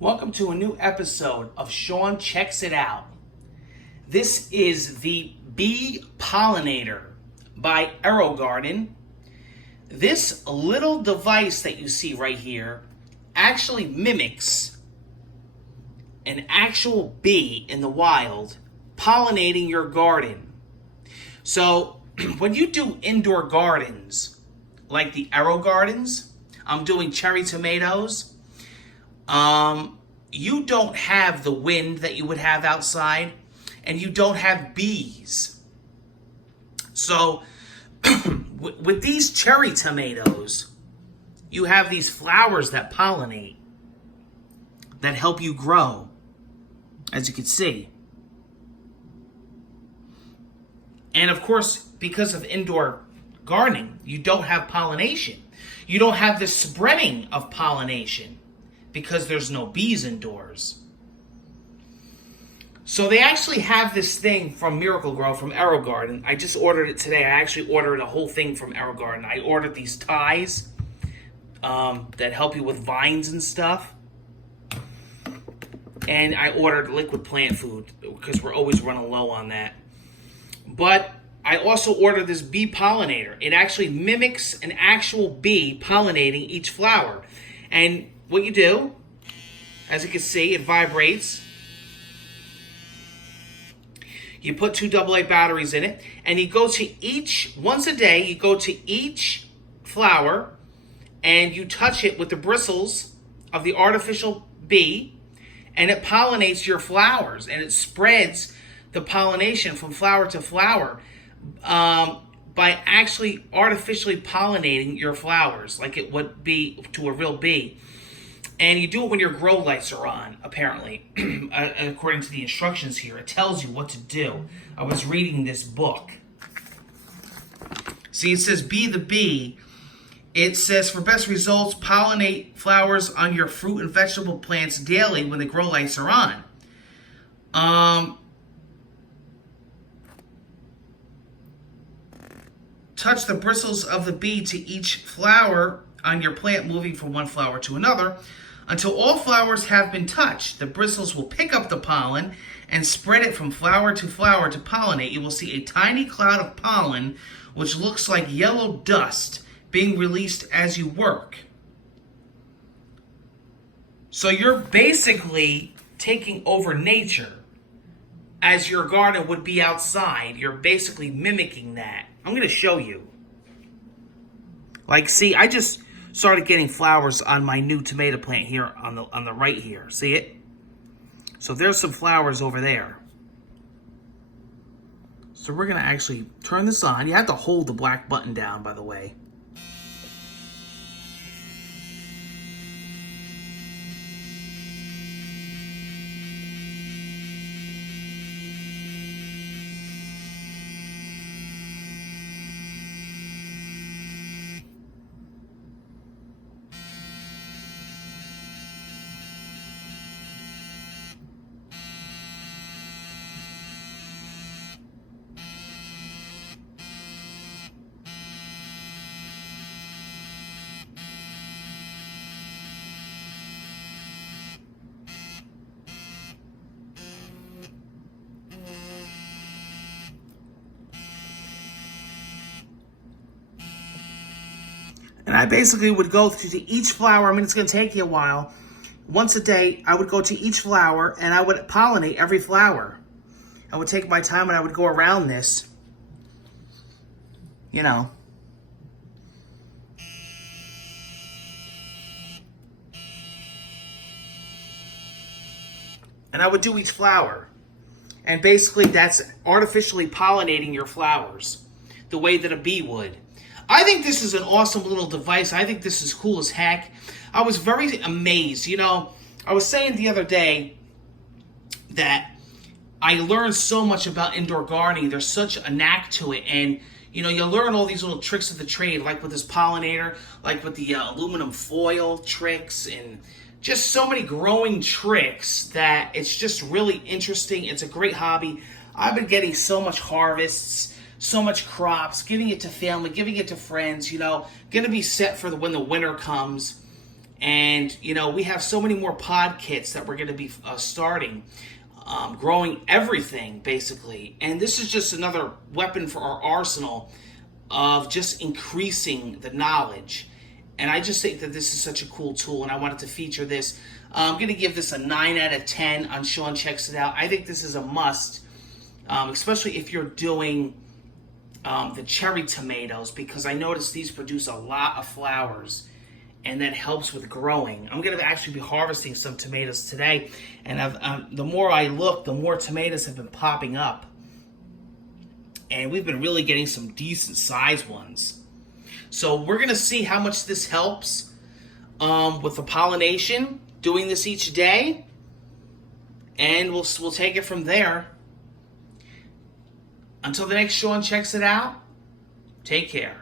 Welcome to a new episode of Sean Checks It Out. This is the Bee-Pollinator by Aerogarden. This little device that you see right here actually mimics an actual bee in the wild pollinating your garden. So when you do indoor gardens, like the Aerogardens, I'm doing cherry tomatoes, you don't have the wind that you would have outside, and you don't have bees. So with these cherry tomatoes, you have these flowers that pollinate, that help you grow, as you can see. And of course, because of indoor gardening, you don't have pollination. You don't have the spreading of pollination because there's no bees indoors. So they actually have this thing from Miracle Grow, from Aerogarden. I just ordered it today. I actually ordered a whole thing from Aerogarden. I ordered these ties that help you with vines and stuff. And I ordered liquid plant food because we're always running low on that. But I also ordered this Bee-Pollinator. It actually mimics an actual bee pollinating each flower. And what you do, as you can see, it vibrates. You put 2 AA batteries in it, and you go to each, once a day, you go to each flower, and you touch it with the bristles of the artificial bee, and it pollinates your flowers, and it spreads the pollination from flower to flower by actually artificially pollinating your flowers like it would be to a real bee. And you do it when your grow lights are on, apparently, according to the instructions here. It tells you what to do. I was reading this book. See, it says, be the bee. It says, for best results, pollinate flowers on your fruit and vegetable plants daily when the grow lights are on. Touch the bristles of the bee to each flower on your plant, moving from one flower to another. Until all flowers have been touched, the bristles will pick up the pollen and spread it from flower to pollinate. You will see a tiny cloud of pollen, which looks like yellow dust, being released as you work. So you're basically taking over nature as your garden would be outside. You're basically mimicking that. I'm going to show you. Like, see, I just started getting flowers on my new tomato plant here on the right here. See it? So there's some flowers over there. So we're going to actually turn this on. You have to hold the black button down, by the way. And I basically would go to each flower. I mean, it's going to take you a while. Once a day, I would go to each flower and I would pollinate every flower. I would take my time and I would go around this, you know. And I would do each flower. And basically that's artificially pollinating your flowers the way that a bee would. I think this is an awesome little device. I think this is cool as heck. I was very amazed. You know, I was saying the other day that I learned so much about indoor gardening. There's such a knack to it. And, you know, you learn all these little tricks of the trade, like with this pollinator, like with the aluminum foil tricks, and just so many growing tricks that it's just really interesting. It's a great hobby. I've been getting so much harvests, so much crops, giving it to family, giving it to friends, you know, going to be set for when the winter comes. And, you know, we have so many more pod kits that we're going to be starting, growing everything, basically. And this is just another weapon for our arsenal of just increasing the knowledge. And I just think that this is such a cool tool, and I wanted to feature this. I'm going to give this a 9 out of 10 on Sean Checks It Out. I think this is a must, especially if you're doing the cherry tomatoes, because I noticed these produce a lot of flowers, and that helps with growing. I'm going to actually be harvesting some tomatoes today, and the more I look, the more tomatoes have been popping up. And we've been really getting some decent sized ones. So we're going to see how much this helps with the pollination, doing this each day. And we'll take it from there. Until the next Sean Checks It Out, take care.